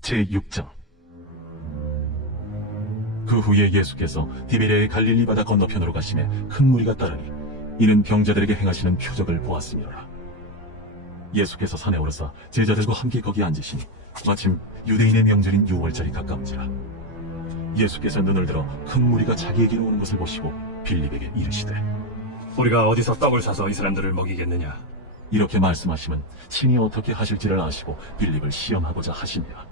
제6장. 그 후에 예수께서 디베랴의 갈릴리 바다 건너편으로 가심에 큰 무리가 따르니 이는 병자들에게 행하시는 표적을 보았음이로라. 예수께서 산에 오르사 제자들과 함께 거기 앉으시니 마침 유대인의 명절인 유월절이 가까운지라. 예수께서 눈을 들어 큰 무리가 자기에게로 오는 것을 보시고 빌립에게 이르시되, 우리가 어디서 떡을 사서 이 사람들을 먹이겠느냐? 이렇게 말씀하시면 친히 어떻게 하실지를 아시고 빌립을 시험하고자 하시니라.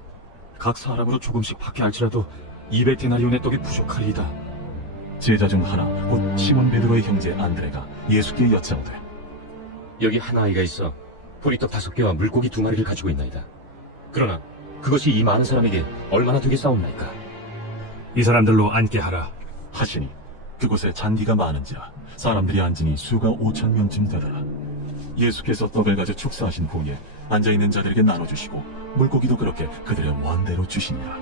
각 사람으로 조금씩 받게 할지라도 200데나리온의 떡이 부족하리이다. 제자 중 하나 곧 시몬 베드로의 형제 안드레가 예수께 여짜오되, 여기 한 아이가 있어 보리떡 5개와 물고기 2마리를 가지고 있나이다. 그러나 그것이 이 많은 사람에게 얼마나 되겠사옵나이까? 이 사람들로 앉게 하라. 하시니 그곳에 잔디가 많은지라 사람들이 앉으니 수가 5,000명쯤 되더라. 예수께서 떡을 가져 축사하신 후에 앉아있는 자들에게 나눠주시고 물고기도 그렇게 그들의 원대로 주시니라.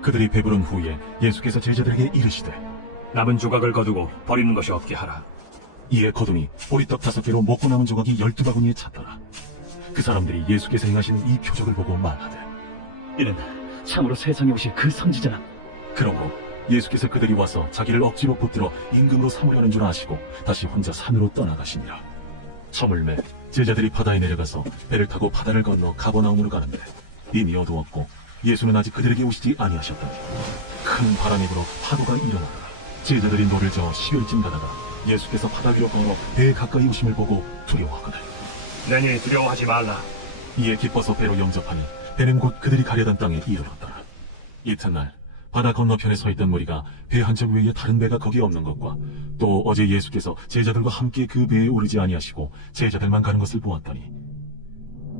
그들이 배부른 후에 예수께서 제자들에게 이르시되, 남은 조각을 거두고 버리는 것이 없게 하라. 이에 거두니 보리떡 5개로 먹고 남은 조각이 12바구니에 찼더라. 그 사람들이 예수께서 행하신 이 표적을 보고 말하되, 이는 참으로 세상에 오실 그 선지자라. 그러므로 예수께서 그들이 와서 자기를 억지로 붙들어 임금으로 삼으려는 줄 아시고 다시 혼자 산으로 떠나가시니라. 저물매 제자들이 바다에 내려가서 배를 타고 바다를 건너 가버나움으로 가는데 이미 어두웠고 예수는 아직 그들에게 오시지 아니하셨더니 큰 바람이 불어 파도가 일어나더라. 제자들이 노를 저어 10여리쯤 가다가 예수께서 바다 위로 걸어 배에 가까이 오심을 보고 두려워하거늘 내니 두려워하지 말라. 이에 기뻐서 배로 영접하니 배는 곧 그들이 가려던 땅에 이르렀더라. 이튿날 바다 건너편에 서 있던 무리가 배 한 척 외에 다른 배가 거기 없는 것과 또 어제 예수께서 제자들과 함께 그 배에 오르지 아니하시고 제자들만 가는 것을 보았더니,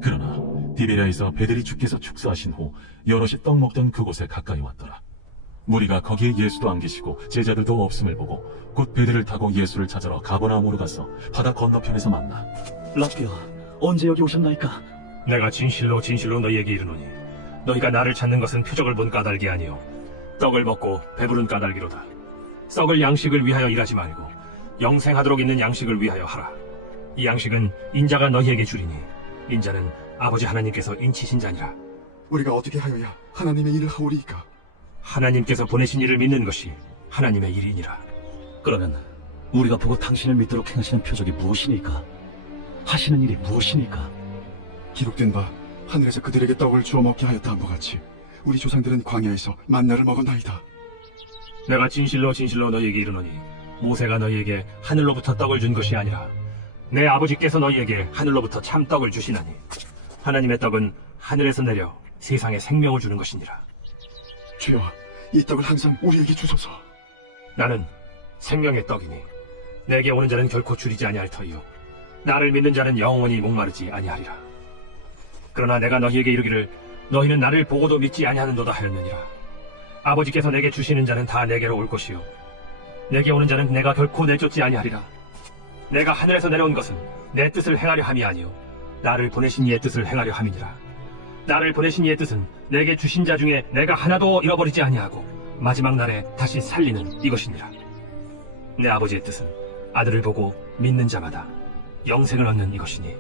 그러나 디베랴에서 배들이 주께서 축사하신 후 여럿이 떡 먹던 그곳에 가까이 왔더라. 무리가 거기에 예수도 안 계시고 제자들도 없음을 보고 곧 배들을 타고 예수를 찾으러 가버나움으로 가서 바다 건너편에서 만나 라비어, 언제 여기 오셨나이까? 내가 진실로 진실로 너희에게 이르노니 너희가 나를 찾는 것은 표적을 본 까닭이 아니요 떡을 먹고 배부른 까닭이로다. 썩을 양식을 위하여 일하지 말고 영생하도록 있는 양식을 위하여 하라. 이 양식은 인자가 너희에게 주리니 인자는 아버지 하나님께서 인치신 자니라. 우리가 어떻게 하여야 하나님의 일을 하오리이까? 하나님께서 보내신 이를 믿는 것이 하나님의 일이니라. 그러면 우리가 보고 당신을 믿도록 행하시는 표적이 무엇이니까? 하시는 일이 무엇이니까? 기록된 바 하늘에서 그들에게 떡을 주어 먹게 하였다함과 같이 우리 조상들은 광야에서 만나를 먹었나이다. 내가 진실로 진실로 너희에게 이르노니 모세가 너희에게 하늘로부터 떡을 준 것이 아니라 내 아버지께서 너희에게 하늘로부터 참 떡을 주시나니 하나님의 떡은 하늘에서 내려 세상에 생명을 주는 것이니라. 주여, 이 떡을 항상 우리에게 주소서. 나는 생명의 떡이니 내게 오는 자는 결코 줄이지 아니할 터이요 나를 믿는 자는 영원히 목마르지 아니하리라. 그러나 내가 너희에게 이르기를 너희는 나를 보고도 믿지 아니하는도다 하였느니라. 아버지께서 내게 주시는 자는 다 내게로 올 것이요 내게 오는 자는 내가 결코 내쫓지 아니하리라. 내가 하늘에서 내려온 것은 내 뜻을 행하려 함이 아니요 나를 보내신 이의 뜻을 행하려 함이니라. 나를 보내신 이의 뜻은 내게 주신 자 중에 내가 하나도 잃어버리지 아니하고 마지막 날에 다시 살리는 이것이니라. 내 아버지의 뜻은 아들을 보고 믿는 자마다 영생을 얻는 이것이니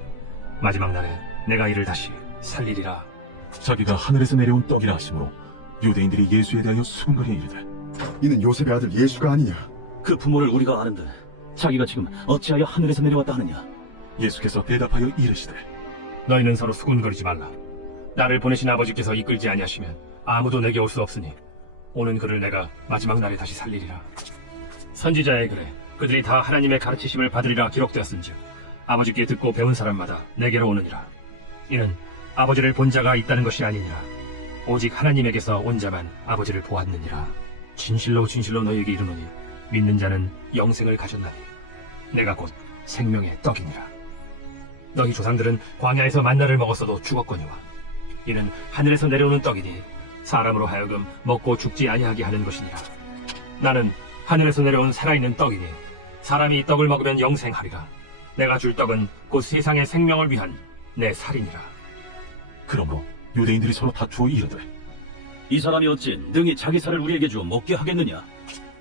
마지막 날에 내가 이를 다시 살리리라. 자기가 하늘에서 내려온 떡이라 하시므로 유대인들이 예수에 대하여 수군거려 이르되, 이는 요셉의 아들 예수가 아니냐? 그 부모를 우리가 아는데 자기가 지금 어찌하여 하늘에서 내려왔다 하느냐? 예수께서 대답하여 이르시되, 너희는 서로 수군거리지 말라. 나를 보내신 아버지께서 이끌지 아니하시면 아무도 내게 올 수 없으니 오는 그를 내가 마지막 날에 다시 살리리라. 선지자의 글에 그들이 다 하나님의 가르치심을 받으리라 기록되었은즉 아버지께 듣고 배운 사람마다 내게로 오느니라. 이는 아버지를 본 자가 있다는 것이 아니니라. 오직 하나님에게서 온 자만 아버지를 보았느니라. 진실로 진실로 너희에게 이르노니 믿는 자는 영생을 가졌나니 내가 곧 생명의 떡이니라. 너희 조상들은 광야에서 만나를 먹었어도 죽었거니와 이는 하늘에서 내려오는 떡이니 사람으로 하여금 먹고 죽지 아니하게 하는 것이니라. 나는 하늘에서 내려온 살아있는 떡이니 사람이 이 떡을 먹으면 영생하리라. 내가 줄 떡은 곧 세상의 생명을 위한 내 살이니라. 그러므로 유대인들이 서로 다투어 이르되, 이 사람이 어찌 능히 자기 살을 우리에게 주어 먹게 하겠느냐?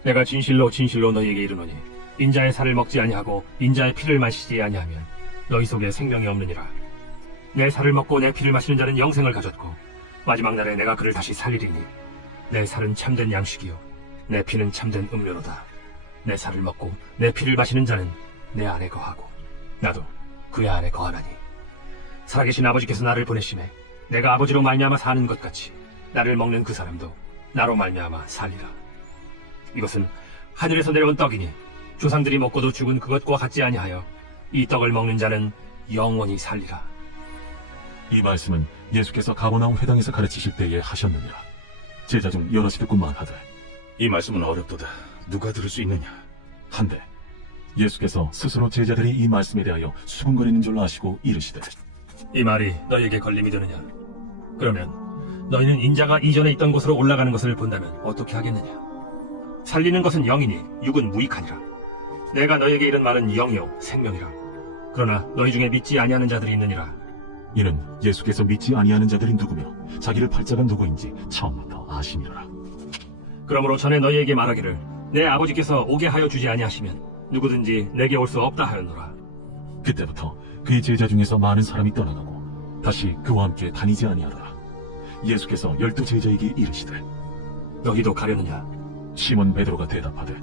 내가 진실로 진실로 너희에게 이르노니 인자의 살을 먹지 아니하고 인자의 피를 마시지 아니하면 너희 속에 생명이 없느니라. 내 살을 먹고 내 피를 마시는 자는 영생을 가졌고 마지막 날에 내가 그를 다시 살리리니 내 살은 참된 양식이요 내 피는 참된 음료로다. 내 살을 먹고 내 피를 마시는 자는 내 안에 거하고 나도 그의 안에 거하나니 살아계신 아버지께서 나를 보내심에 내가 아버지로 말미암아 사는 것 같이 나를 먹는 그 사람도 나로 말미암아 살리라. 이것은 하늘에서 내려온 떡이니 조상들이 먹고도 죽은 그것과 같지 아니하여 이 떡을 먹는 자는 영원히 살리라. 이 말씀은 예수께서 가버나움 회당에서 가르치실 때에 하셨느니라. 제자 중 여럿이 듣고만 하되 이 말씀은 어렵도다. 누가 들을 수 있느냐? 한데 예수께서 스스로 제자들이 이 말씀에 대하여 수군거리는 줄 아시고 이르시되 이 말이 너희에게 걸림이 되느냐? 그러면 너희는 인자가 이전에 있던 곳으로 올라가는 것을 본다면 어떻게 하겠느냐? 살리는 것은 영이니 육은 무익하니라. 내가 너희에게 이른 말은 영이요 생명이라. 그러나 너희 중에 믿지 아니하는 자들이 있느니라. 이는 예수께서 믿지 아니하는 자들이 누구며 자기를 팔자가 누구인지 처음부터 아시니라. 그러므로 전에 너희에게 말하기를 내 아버지께서 오게 하여 주지 아니하시면 누구든지 내게 올 수 없다 하였노라. 그때부터 그의 제자 중에서 많은 사람이 떠나가고 다시 그와 함께 다니지 아니하더라. 예수께서 12 제자에게 이르시되 너희도 가려느냐? 시몬 베드로가 대답하되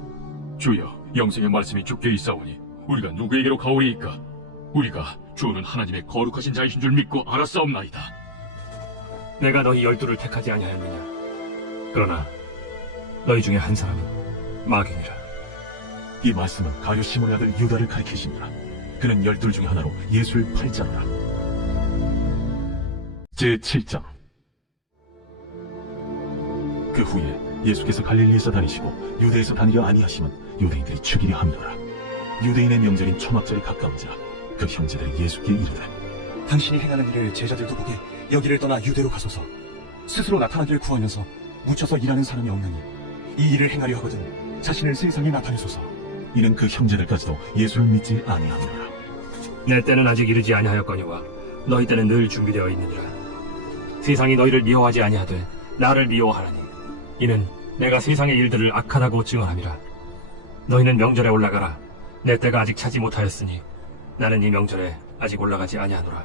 주여, 영생의 말씀이 주께 있사오니 우리가 누구에게로 가오리이까? 우리가 주는 하나님의 거룩하신 자이신 줄 믿고 알았사옵나이다. 내가 너희 12를 택하지 아니하였느냐? 그러나 너희 중에 한 사람은 마귀니라. 이 말씀은 가룟 시몬의 아들 유다를 가리키시니라. 그는 12 중에 하나로 예수를 팔자노라. 제7장. 그 후에 예수께서 갈릴리에서 다니시고 유대에서 다니려 아니하시면 유대인들이 죽이려 함이로라. 유대인의 명절인 초막절이 가까우자 그 형제들이 예수께 이르되 당신이 행하는 일을 제자들도 보게 여기를 떠나 유대로 가소서. 스스로 나타나기를 구하면서 묻혀서 일하는 사람이 없느니 이 일을 행하려 하거든 자신을 세상에 나타내소서. 이는 그 형제들까지도 예수를 믿지 아니하니라. 내 때는 아직 이르지 아니하였거니와 너희 때는 늘 준비되어 있느니라. 세상이 너희를 미워하지 아니하되 나를 미워하나니 이는 내가 세상의 일들을 악하다고 증언함이라. 너희는 명절에 올라가라. 내 때가 아직 차지 못하였으니 나는 이 명절에 아직 올라가지 아니하노라.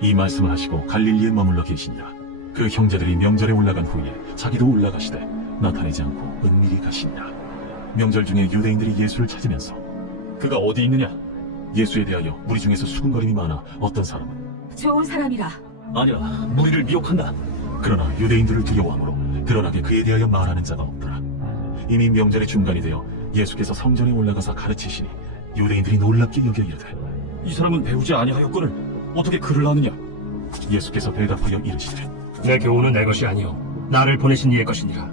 이 말씀을 하시고 갈릴리에 머물러 계시니라. 그 형제들이 명절에 올라간 후에 자기도 올라가시되 나타내지 않고 은밀히 가시니라. 명절 중에 유대인들이 예수를 찾으면서 그가 어디 있느냐? 예수에 대하여 무리 중에서 수군거림이 많아 어떤 사람은 좋은 사람이라. 아니라 무리를 미혹한다. 그러나 유대인들을 두려워하므로 드러나게 그에 대하여 말하는 자가 없더라. 이미 명절의 중간이 되어 예수께서 성전에 올라가서 가르치시니 유대인들이 놀랍게 여겨 이르되 이 사람은 배우지 아니하였거늘 어떻게 글을 아느냐? 예수께서 대답하여 이르시되 내 교훈은 내 것이 아니요 나를 보내신 이의 것이니라.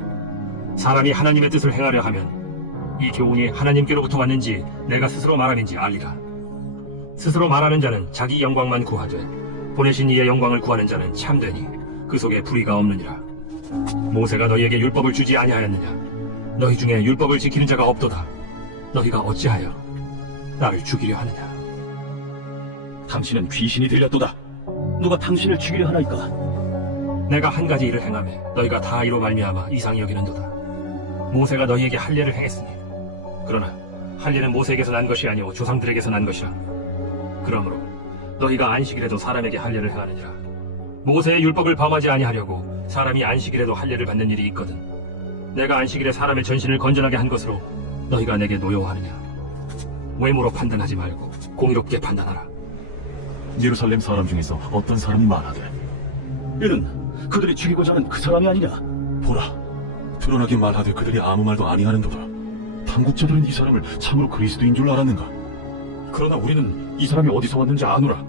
사람이 하나님의 뜻을 행하려 하면 이 교훈이 하나님께로부터 왔는지 내가 스스로 말함인지 알리라. 스스로 말하는 자는 자기 영광만 구하되 보내신 이의 영광을 구하는 자는 참되니 그 속에 불의가 없느니라. 모세가 너희에게 율법을 주지 아니하였느냐? 너희 중에 율법을 지키는 자가 없도다. 너희가 어찌하여 나를 죽이려 하느냐? 당신은 귀신이 들렸도다. 누가 당신을 죽이려 하나이까? 내가 한 가지 일을 행하매 너희가 다 이로 말미암아 이상히 여기는도다. 모세가 너희에게 할례를 행했으니 그러나 할례는 모세에게서 난 것이 아니오 조상들에게서 난 것이라. 그러므로 너희가 안식일에도 사람에게 할례를 행하느니라. 모세의 율법을 범하지 아니하려고 사람이 안식일에도 할례를 받는 일이 있거든. 내가 안식일에 사람의 전신을 건전하게 한 것으로 너희가 내게 노여워하느냐? 외모로 판단하지 말고 공의롭게 판단하라. 예루살렘 사람 중에서 어떤 사람이 말하되 이는 그들이 죽이고자 하는 그 사람이 아니냐? 보라, 드러나게 말하되 그들이 아무 말도 아니하는도다. 당국자들은 이 사람을 참으로 그리스도인 줄 알았는가? 그러나 우리는 이 사람이 어디서 왔는지 아노라.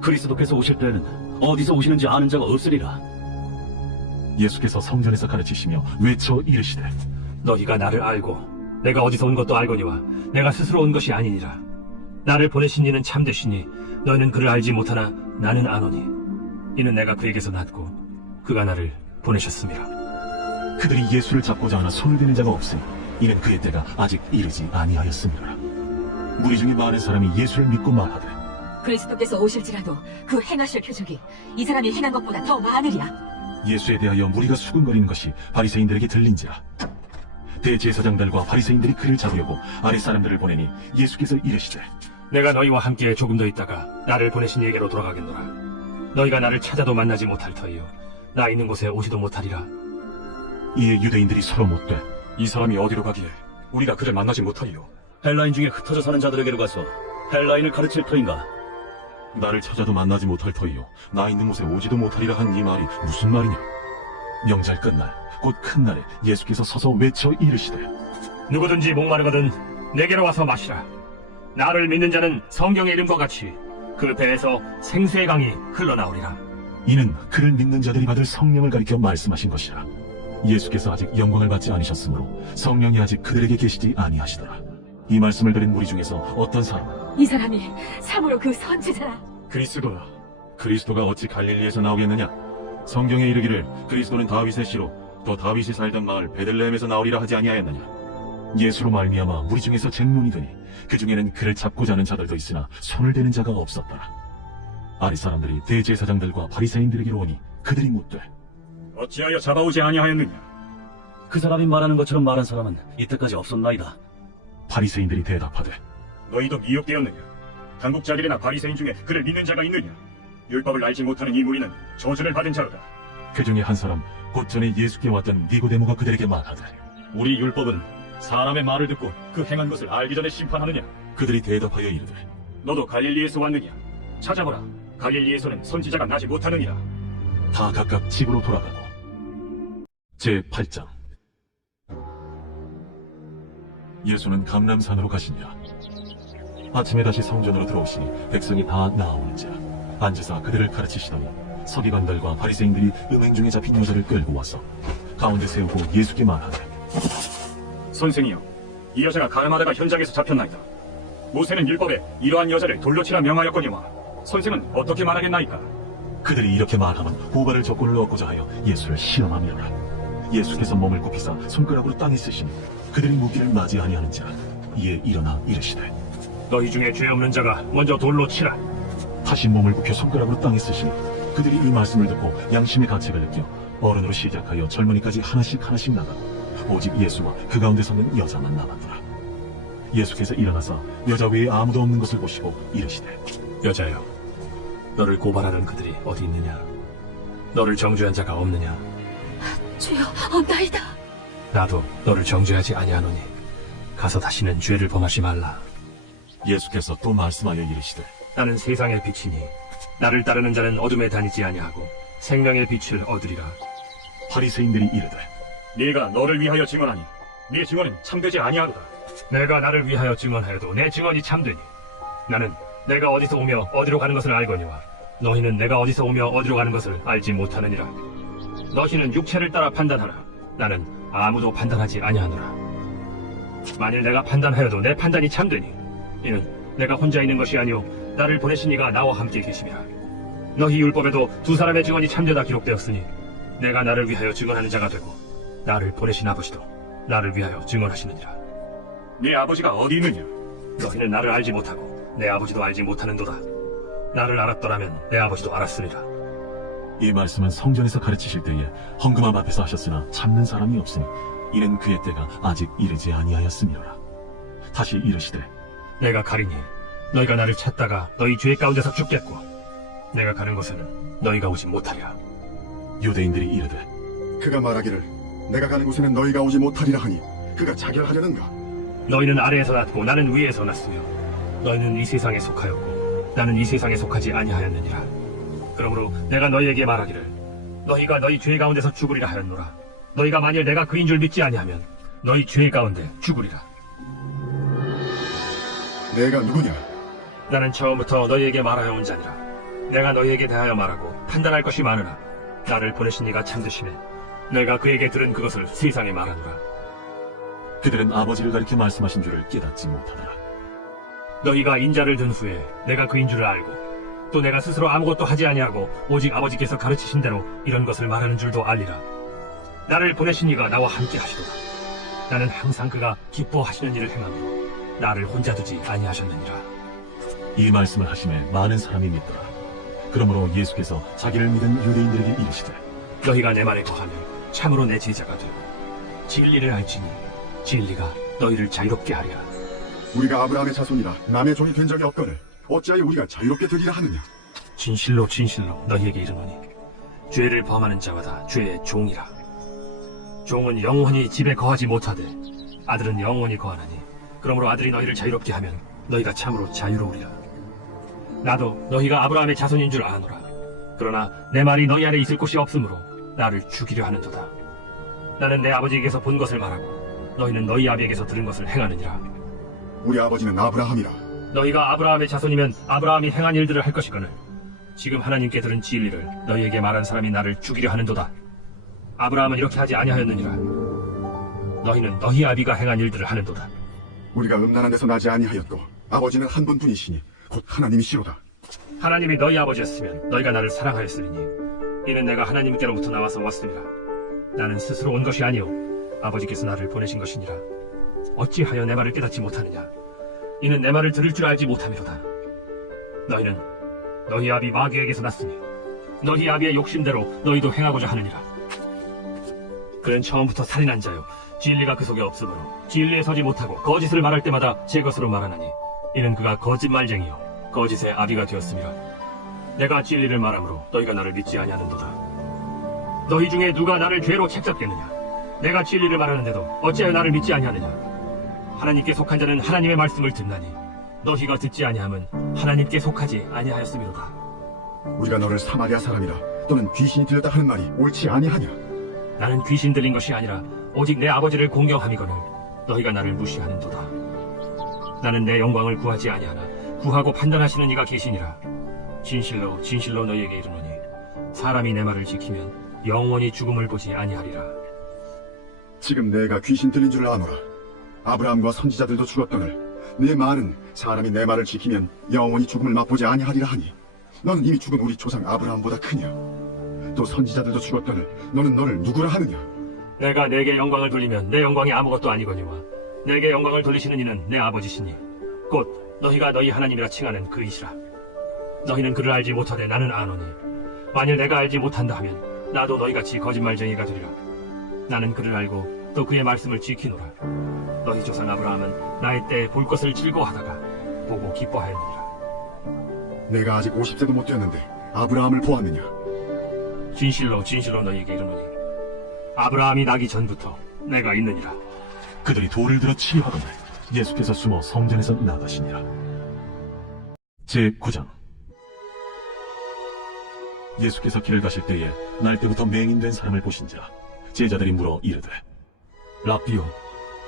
그리스도께서 오실 때에는 어디서 오시는지 아는 자가 없으리라. 예수께서 성전에서 가르치시며 외쳐 이르시되 너희가 나를 알고 내가 어디서 온 것도 알거니와 내가 스스로 온 것이 아니니라. 나를 보내신 이는 참되시니 너희는 그를 알지 못하나 나는 아노니 이는 내가 그에게서 났고 그가 나를 보내셨음이라. 그들이 예수를 잡고자 하나 손을 대는 자가 없으니 이는 그의 때가 아직 이르지 아니하였음이라. 무리 중에 많은 사람이 예수를 믿고 말하되 그리스도께서 오실지라도 그 행하실 표적이 이 사람이 행한 것보다 더 많으리라. 예수에 대하여 무리가 수군거리는 것이 바리새인들에게 들린지라. 대제사장들과 바리새인들이 그를 잡으려고 아랫사람들을 보내니 예수께서 이르시되 내가 너희와 함께 조금 더 있다가 나를 보내신 이에게로 돌아가겠노라. 너희가 나를 찾아도 만나지 못할 터이요 나 있는 곳에 오지도 못하리라. 이에 유대인들이 서로 묻되 이 사람이 어디로 가기에 우리가 그를 만나지 못하리요? 헬라인 중에 흩어져 사는 자들에게로 가서 헬라인을 가르칠 터인가? 나를 찾아도 만나지 못할 터이요 나 있는 곳에 오지도 못하리라 한 이 말이 무슨 말이냐. 명절 끝날 곧 큰 날에 예수께서 서서 외쳐 이르시되 누구든지 목마르거든 내게로 와서 마시라. 나를 믿는 자는 성경의 이름과 같이 그 배에서 생수의 강이 흘러나오리라. 이는 그를 믿는 자들이 받을 성령을 가리켜 말씀하신 것이라. 예수께서 아직 영광을 받지 않으셨으므로 성령이 아직 그들에게 계시지 아니하시더라. 이 말씀을 들은 무리 중에서 어떤 사람은 이 사람이 참으로 그 선지자라. 그리스도야. 그리스도가 어찌 갈릴리에서 나오겠느냐. 성경에 이르기를 그리스도는 다윗의 씨로 또 다윗이 살던 마을 베들레헴에서 나오리라 하지 아니하였느냐. 예수로 말미암아 무리 중에서 쟁론이 되니 그 중에는 그를 잡고자 하는 자들도 있으나 손을 대는 자가 없었더라. 아랫 사람들이 대제사장들과 바리새인들에게로 오니 그들이 묻되 어찌하여 잡아오지 아니하였느냐? 그 사람이 말하는 것처럼 말한 사람은 이때까지 없었나이다. 바리새인들이 대답하되 너희도 미혹되었느냐? 당국자들이나 바리새인 중에 그를 믿는 자가 있느냐? 율법을 알지 못하는 이 무리는 저주를 받은 자로다. 그 중에 한 사람 곧 전에 예수께 왔던 니고데모가 그들에게 말하되 우리 율법은 사람의 말을 듣고 그 행한 것을 알기 전에 심판하느냐? 그들이 대답하여 이르되 너도 갈릴리에서 왔느냐? 찾아보라. 갈릴리에서는 선지자가 나지 못하느니라. 다 각각 집으로 돌아가고. 제8장. 예수는 감람산으로 가시니라. 아침에 다시 성전으로 들어오시니 백성이 다 나아오는지라. 앉으사 그들을 가르치시더니 서기관들과 바리새인들이 음행 중에 잡힌 여자를 끌고 와서 가운데 세우고 예수께 말하되 선생이여, 이 여자가 가르마다가 현장에서 잡혔나이다. 모세는 율법에 이러한 여자를 돌로 치라 명하였거니와 선생은 어떻게 말하겠나이까? 그들이 이렇게 말하면 고발을 조건을 얻고자 하여 예수를 시험하미라. 예수께서 몸을 굽히사 손가락으로 땅에 쓰시니 그들이 무기를 맞이 아니하는지라. 이에 일어나 이르시되 너희 중에 죄 없는 자가 먼저 돌로 치라. 다시 몸을 굽혀 손가락으로 땅에 쓰시니 그들이 이 말씀을 듣고 양심의 가책을 느껴 어른으로 시작하여 젊은이까지 하나씩 나가고 오직 예수와 그 가운데 서는 여자만 남았더라. 예수께서 일어나사 여자 외에 아무도 없는 것을 보시고 이르시되 여자여, 너를 고발하는 그들이 어디 있느냐? 너를 정죄한 자가 없느냐? 주여, 없나이다. 나도 너를 정죄하지 아니하노니 가서 다시는 죄를 범하지 말라. 예수께서 또 말씀하여 이르시되 나는 세상의 빛이니 나를 따르는 자는 어둠에 다니지 아니하고 생명의 빛을 얻으리라. 바리새인들이 이르되 네가 너를 위하여 증언하니 네 증언은 참되지 아니하도다. 내가 나를 위하여 증언하여도 내 증언이 참되니 나는 내가 어디서 오며 어디로 가는 것을 알거니와 너희는 내가 어디서 오며 어디로 가는 것을 알지 못하느니라. 너희는 육체를 따라 판단하나 나는 아무도 판단하지 아니하노라. 만일 내가 판단하여도 내 판단이 참되니 이는 내가 혼자 있는 것이 아니오 나를 보내신 이가 나와 함께 계심이라. 너희 율법에도 두 사람의 증언이 참되다 기록되었으니 내가 나를 위하여 증언하는 자가 되고 나를 보내신 아버지도 나를 위하여 증언하시느니라. 네 아버지가 어디 있느냐? 너희는 나를 알지 못하고 내 아버지도 알지 못하는도다. 나를 알았더라면 내 아버지도 알았으리라. 이 말씀은 성전에서 가르치실 때에 헌금함 앞에서 하셨으나 참는 사람이 없으니 이는 그의 때가 아직 이르지 아니하였음이로라. 다시 이르시되 내가 가리니 너희가 나를 찾다가 너희 죄 가운데서 죽겠고 내가 가는 곳에는 너희가 오지 못하리라. 유대인들이 이르되 그가 말하기를 내가 가는 곳에는 너희가 오지 못하리라 하니 그가 자결하려는가? 너희는 아래에서 났고 나는 위에서 났으며 너희는 이 세상에 속하였고 나는 이 세상에 속하지 아니하였느니라. 그러므로 내가 너희에게 말하기를 너희가 너희 죄 가운데서 죽으리라 하였노라. 너희가 만일 내가 그인 줄 믿지 아니하면 너희 죄 가운데 죽으리라. 내가 누구냐? 나는 처음부터 너희에게 말하여 온 자니라. 내가 너희에게 대하여 말하고 판단할 것이 많으나 나를 보내신 이가 참되시매 내가 그에게 들은 그것을 세상에 말하노라. 그들은 아버지를 가리켜 말씀하신 줄을 깨닫지 못하더라. 너희가 인자를 든 후에 내가 그인 줄을 알고 또 내가 스스로 아무것도 하지 아니하고 오직 아버지께서 가르치신 대로 이런 것을 말하는 줄도 알리라. 나를 보내신 이가 나와 함께 하시도다. 나는 항상 그가 기뻐하시는 일을 행함으로 나를 혼자 두지 아니하셨느니라. 이 말씀을 하심에 많은 사람이 믿더라. 그러므로 예수께서 자기를 믿은 유대인들에게 이르시되 너희가 내 말에 거하면 참으로 내 제자가 되고 진리를 알지니 진리가 너희를 자유롭게 하리라. 우리가 아브라함의 자손이라 남의 종이 된 적이 없거늘 어찌하여 우리가 자유롭게 되리라 하느냐? 진실로 진실로 너희에게 이르노니 죄를 범하는 자마다 죄의 종이라. 종은 영원히 집에 거하지 못하되 아들은 영원히 거하나니 그러므로 아들이 너희를 자유롭게 하면 너희가 참으로 자유로우리라. 나도 너희가 아브라함의 자손인 줄 아노라. 그러나 내 말이 너희 안에 있을 곳이 없으므로 나를 죽이려 하는도다. 나는 내 아버지에게서 본 것을 말하고 너희는 너희 아비에게서 들은 것을 행하느니라. 우리 아버지는 아브라함이라. 너희가 아브라함의 자손이면 아브라함이 행한 일들을 할 것이거늘 지금 하나님께 들은 진리를 너희에게 말한 사람이 나를 죽이려 하는도다. 아브라함은 이렇게 하지 아니하였느니라. 너희는 너희 아비가 행한 일들을 하는도다. 우리가 음란한 데서 나지 아니하였고 아버지는 한 분뿐이시니 곧 하나님이시로다. 하나님이 너희 아버지였으면 너희가 나를 사랑하였으리니 이는 내가 하나님께로부터 나와서 왔음이라. 나는 스스로 온 것이 아니오 아버지께서 나를 보내신 것이니라. 어찌하여 내 말을 깨닫지 못하느냐. 이는 내 말을 들을 줄 알지 못함이로다. 너희는 너희 아비 마귀에게서 났으니 너희 아비의 욕심대로 너희도 행하고자 하느니라. 그는 처음부터 살인한 자요 진리가 그 속에 없으므로 진리에 서지 못하고 거짓을 말할 때마다 제 것으로 말하나니 이는 그가 거짓말쟁이요 거짓의 아비가 되었음이라. 내가 진리를 말하므로 너희가 나를 믿지 아니하는도다. 너희 중에 누가 나를 죄로 책잡겠느냐. 내가 진리를 말하는데도 어찌하여 나를 믿지 아니하느냐. 하나님께 속한 자는 하나님의 말씀을 듣나니 너희가 듣지 아니함은 하나님께 속하지 아니하였음이로다. 우리가 너를 사마리아 사람이라 또는 귀신이 들렸다 하는 말이 옳지 아니하냐. 나는 귀신 들린 것이 아니라 오직 내 아버지를 공경함이거늘 너희가 나를 무시하는도다. 나는 내 영광을 구하지 아니하나 구하고 판단하시는 이가 계시니라. 진실로 진실로 너희에게 이르노니 사람이 내 말을 지키면 영원히 죽음을 보지 아니하리라. 지금 내가 귀신 들린 줄 아노라. 아브라함과 선지자들도 죽었거늘 내 말은 사람이 내 말을 지키면 영원히 죽음을 맛보지 아니하리라 하니 너는 이미 죽은 우리 조상 아브라함보다 크냐. 또 선지자들도 죽었거늘 너는 너를 누구라 하느냐. 내가 내게 영광을 돌리면 내 영광이 아무것도 아니거니와 내게 영광을 돌리시는 이는 내 아버지시니 곧 너희가 너희 하나님이라 칭하는 그이시라. 너희는 그를 알지 못하되 나는 아노니 만일 내가 알지 못한다 하면 나도 너희같이 거짓말쟁이가 되리라. 나는 그를 알고 또 그의 말씀을 지키노라. 너희 조상 아브라함은 나의 때에 볼 것을 즐거워하다가 보고 기뻐하였느니라. 내가 아직 50세도 못 되었는데 아브라함을 보았느냐. 진실로 진실로 너희에게 이르노니 아브라함이 나기 전부터 내가 있느니라. 그들이 돌을 들어 치려하거늘 예수께서 숨어 성전에서 나가시니라. 제9장. 예수께서 길을 가실 때에 날 때부터 맹인된 사람을 보신지라. 제자들이 물어 이르되 랍비요,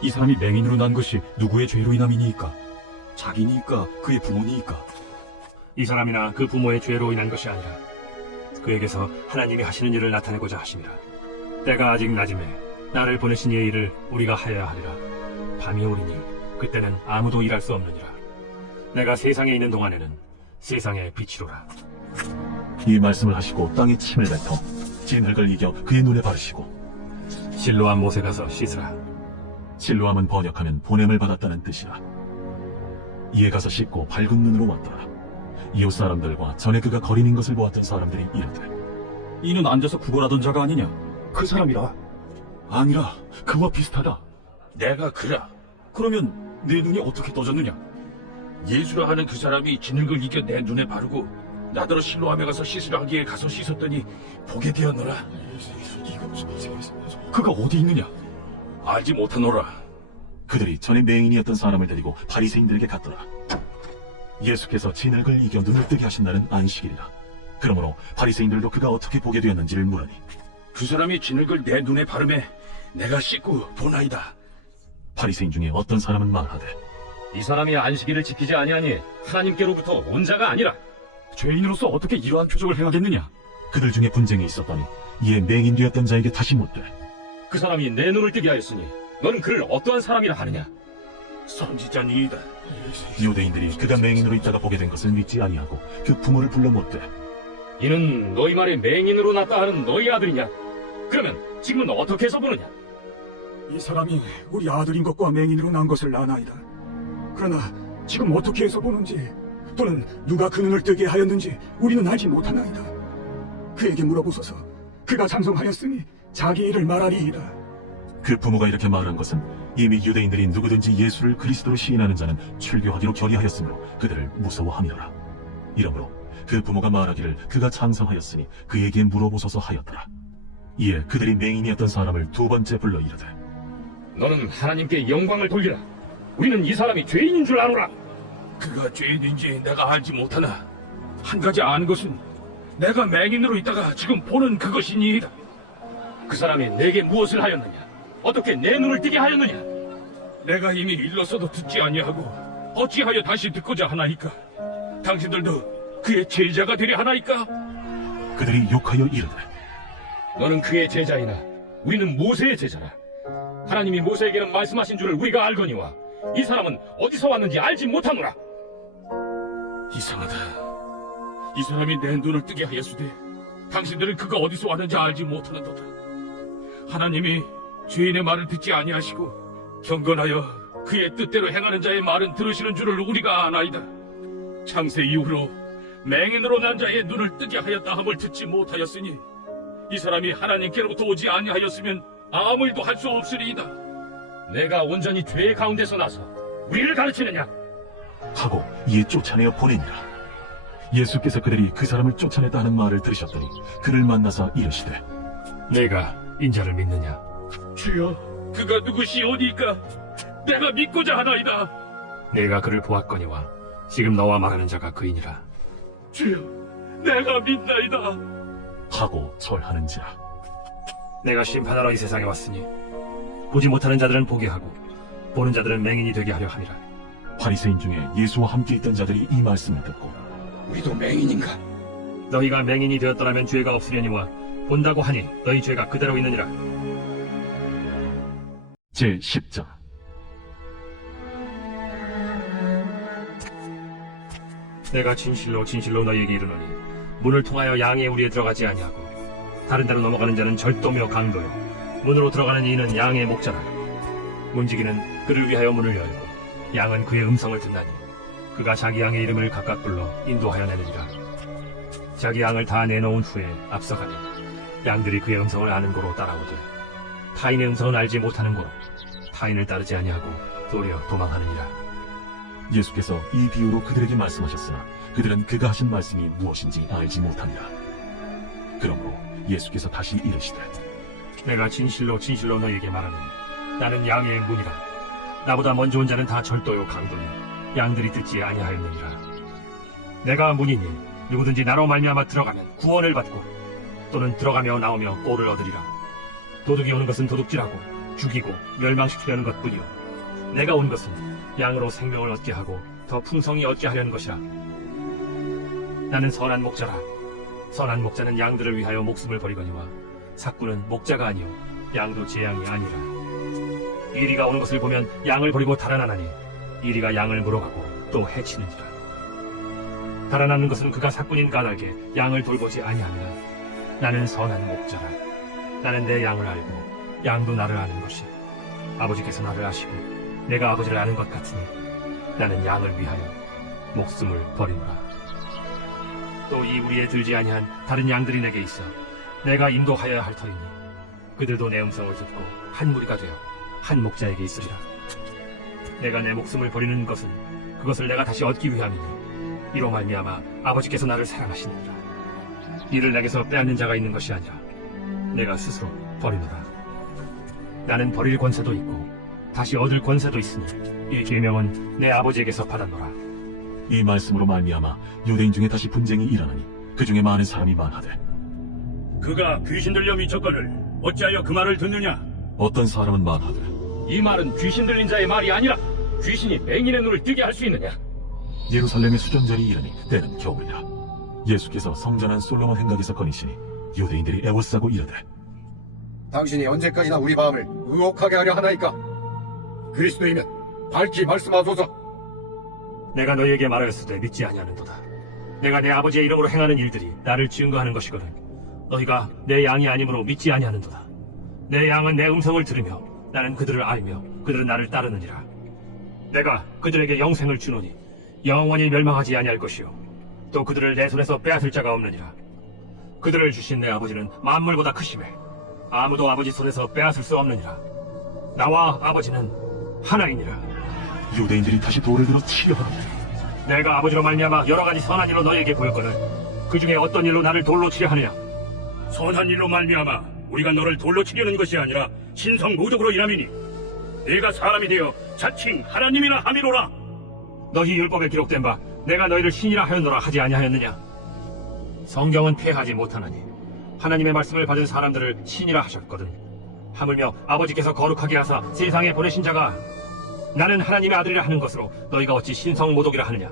이 사람이 맹인으로 난 것이 누구의 죄로 인함이니이까? 자기니이까 그의 부모니이까? 이 사람이나 그 부모의 죄로 인한 것이 아니라 그에게서 하나님이 하시는 일을 나타내고자 하심이라. 때가 아직 낮음에 나를 보내신 이의 일을 우리가 하여야 하리라. 밤이 오리니 그때는 아무도 일할 수 없느니라. 내가 세상에 있는 동안에는 세상의 빛이로라. 이 말씀을 하시고 땅에 침을 뱉어 진흙을 이겨 그의 눈에 바르시고 실로암 못에 가서 씻으라. 실로암은 번역하면 보냄을 받았다는 뜻이라. 이에 가서 씻고 밝은 눈으로 왔더라. 이웃 사람들과 전에 그가 거린인 것을 보았던 사람들이 이르되 이는 앉아서 구걸하던 자가 아니냐? 그 사람이라. 아니라 그와 비슷하다. 내가 그라. 그러면 내 눈이 어떻게 떠졌느냐? 예수라 하는 그 사람이 진흙을 이겨 내 눈에 바르고 나더러 실로암에 가서 씻으라 하기에 가서 씻었더니 보게 되었노라. 그가 어디 있느냐? 알지 못하노라. 그들이 전에 맹인이었던 사람을 데리고 바리새인들에게 갔더라. 예수께서 진흙을 이겨 눈을 뜨게 하신 날은 안식일이라. 그러므로 바리새인들도 그가 어떻게 보게 되었는지를 물으니 그 사람이 진흙을 내 눈에 바르매 내가 씻고 보나이다. 바리새인 중에 어떤 사람은 말하되 이 사람이 안식일을 지키지 아니하니 하나님께로부터 온 자가 아니라. 죄인으로서 어떻게 이러한 표적을 행하겠느냐? 그들 중에 분쟁이 있었더니 이에 맹인 되었던 자에게 다시 묻되 그 사람이 내 눈을 뜨게 하였으니 너는 그를 어떠한 사람이라 하느냐? 선지자니이다. 유대인들이 그가 맹인으로 있다가 보게 된 것을 믿지 아니하고 그 부모를 불러 묻되 이는 너희 말에 맹인으로 났다 하는 너희 아들이냐? 그러면 지금은 어떻게 해서 보느냐? 이 사람이 우리 아들인 것과 맹인으로 난 것을 아나이다. 그러나 지금 어떻게 해서 보는지 또는 누가 그 눈을 뜨게 하였는지 우리는 알지 못하나이다. 그에게 물어보소서. 그가 장성하였으니 자기 일을 말하리이다. 그 부모가 이렇게 말한 것은 이미 유대인들이 누구든지 예수를 그리스도로 시인하는 자는 출교하기로 결의하였으므로 그들을 무서워함이더라. 이러므로 그 부모가 말하기를 그가 장성하였으니 그에게 물어보소서 하였더라. 이에 그들이 맹인이었던 사람을 두 번째 불러 이르되 너는 하나님께 영광을 돌리라. 우리는 이 사람이 죄인인 줄 아노라. 그가 죄인인지 내가 알지 못하나 한 가지 아는 것은 내가 맹인으로 있다가 지금 보는 그것이니이다. 그 사람이 내게 무엇을 하였느냐? 어떻게 내 눈을 뜨게 하였느냐? 내가 이미 일렀어도 듣지 아니하고 어찌하여 다시 듣고자 하나이까? 당신들도 그의 제자가 되려 하나이까? 그들이 욕하여 이르되 너는 그의 제자이나 우리는 모세의 제자라. 하나님이 모세에게는 말씀하신 줄을 우리가 알거니와 이 사람은 어디서 왔는지 알지 못하노라. 이상하다. 이 사람이 내 눈을 뜨게 하였으되 당신들은 그가 어디서 왔는지 알지 못하는도다. 하나님이 죄인의 말을 듣지 아니하시고 경건하여 그의 뜻대로 행하는 자의 말은 들으시는 줄을 우리가 아나이다. 창세 이후로 맹인으로 난 자의 눈을 뜨게 하였다 함을 듣지 못하였으니 이 사람이 하나님께로부터 오지 아니하였으면 아무 일도 할 수 없으리이다. 내가 온전히 죄 가운데서 나서 우리를 가르치느냐? 하고 이에 쫓아내어 보내니라. 예수께서 그들이 그 사람을 쫓아냈다 하는 말을 들으셨더니 그를 만나사 이르시되 내가 인자를 믿느냐? 주여, 그가 누구시오니까 내가 믿고자 하나이다. 내가 그를 보았거니와 지금 너와 말하는 자가 그이니라. 주여, 내가 믿나이다. 하고 절하는지라. 내가 심판하러 이 세상에 왔으니 보지 못하는 자들은 보게 하고 보는 자들은 맹인이 되게 하려 함이라. 바리새인 중에 예수와 함께 있던 자들이 이 말씀을 듣고 우리도 맹인인가? 너희가 맹인이 되었더라면 죄가 없으려니와 본다고 하니 너희 죄가 그대로 있느니라. 제10장 내가 진실로 진실로 너희에게 이르노니 문을 통하여 양의 우리에 들어가지 아니하고 다른 데로 넘어가는 자는 절도며 강도요 문으로 들어가는 이는 양의 목자라. 문지기는 그를 위하여 문을 열고 양은 그의 음성을 듣나니 그가 자기 양의 이름을 각각 불러 인도하여 내느니라. 자기 양을 다 내놓은 후에 앞서가니 양들이 그의 음성을 아는 고로 따라오되 타인의 음성은 알지 못하는 고로 타인을 따르지 아니하고 도리어 도망하느니라. 예수께서 이 비유로 그들에게 말씀하셨으나 그들은 그가 하신 말씀이 무엇인지 알지 못하니라. 그러므로 예수께서 다시 이르시되 내가 진실로 진실로 너희에게 말하노니 나는 양의 문이라. 나보다 먼저 온 자는 다 절도요 강도니 양들이 듣지 아니하였느니라. 내가 문이니 누구든지 나로 말미암아 들어가면 구원을 받고 또는 들어가며 나오며 꼴을 얻으리라. 도둑이 오는 것은 도둑질하고 죽이고 멸망시키려는 것뿐이요 내가 온 것은 양으로 생명을 얻게 하고 더 풍성히 얻게 하려는 것이라. 나는 선한 목자라. 선한 목자는 양들을 위하여 목숨을 버리거니와 삭구는 목자가 아니요 양도 제 양이 아니라. 이리가 오는 것을 보면 양을 버리고 달아나나니 이리가 양을 물어가고 또 해치느니라. 달아나는 것은 그가 삭군인 까닭에 양을 돌보지 아니하느라. 나는 선한 목자라. 나는 내 양을 알고 양도 나를 아는 것이 아버지께서 나를 아시고 내가 아버지를 아는 것 같으니 나는 양을 위하여 목숨을 버리노라. 또 이 우리에 들지 아니한 다른 양들이 내게 있어 내가 인도하여야 할 터이니 그들도 내 음성을 듣고 한 무리가 되어 한 목자에게 있으리라. 내가 내 목숨을 버리는 것은 그것을 내가 다시 얻기 위함이니 이로 말미암아 아버지께서 나를 사랑하시느니라. 이를 내게서 빼앗는 자가 있는 것이 아니라 내가 스스로 버리노라. 나는 버릴 권세도 있고 다시 얻을 권세도 있으니 이 계명은 내 아버지에게서 받았노라. 이 말씀으로 말미암아 유대인 중에 다시 분쟁이 일어나니 그 중에 많은 사람이 말하되 그가 귀신 들려 미쳤거늘 어찌하여 그 말을 듣느냐? 어떤 사람은 말하되 이 말은 귀신 들린 자의 말이 아니라 귀신이 맹인의 눈을 뜨게 할 수 있느냐? 예루살렘의 수전절이 이르니 때는 겨울이라. 예수께서 성전한 솔로몬 행각에서 거니시니 유대인들이 애워싸고 이르되 당신이 언제까지나 우리 마음을 의혹하게 하려 하나이까? 그리스도이면 밝히 말씀하소서. 내가 너희에게 말하였으되 믿지 아니하는도다. 내가 내 아버지의 이름으로 행하는 일들이 나를 증거하는 것이거든 너희가 내 양이 아니므로 믿지 아니하는도다. 내 양은 내 음성을 들으며 나는 그들을 알며 그들은 나를 따르느니라. 내가 그들에게 영생을 주노니 영원히 멸망하지 아니할 것이요 또 그들을 내 손에서 빼앗을 자가 없느니라. 그들을 주신 내 아버지는 만물보다 크심에 아무도 아버지 손에서 빼앗을 수 없느니라. 나와 아버지는 하나이니라. 유대인들이 다시 돌을 들어 치려 하는데 내가 아버지로 말미암아 여러 가지 선한 일로 너희에게 보였거늘 그 중에 어떤 일로 나를 돌로 치려 하느냐? 선한 일로 말미암아 우리가 너를 돌로 치려는 것이 아니라 신성 모독으로 인함이니 네가 사람이 되어 자칭 하나님이라 함이로라. 너희 율법에 기록된 바 내가 너희를 신이라 하였노라 하지 아니하였느냐? 성경은 폐하지 못하나니 하나님의 말씀을 받은 사람들을 신이라 하셨거든. 하물며 아버지께서 거룩하게 하사 세상에 보내신 자가 나는 하나님의 아들이라 하는 것으로 너희가 어찌 신성 모독이라 하느냐?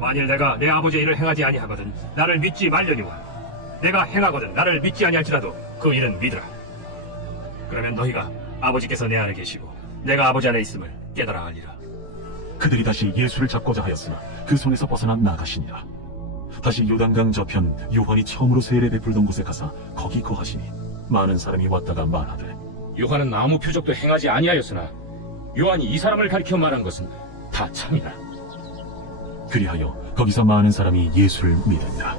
만일 내가 내 아버지의 일을 행하지 아니하거든 나를 믿지 말려니와 내가 행하거든 나를 믿지 아니할지라도 그 일은 믿으라. 그러면 너희가 아버지께서 내 안에 계시고 내가 아버지 안에 있음을 깨달아 알리라. 그들이 다시 예수를 잡고자 하였으나 그 손에서 벗어나 나가시니라. 다시 요단강 저편 요한이 처음으로 세례 베풀던 곳에 가사 거기 거하시니 많은 사람이 왔다가 말하되 요한은 아무 표적도 행하지 아니하였으나 요한이 이 사람을 가리켜 말한 것은 다 참이라. 그리하여 거기서 많은 사람이 예수를 믿었다.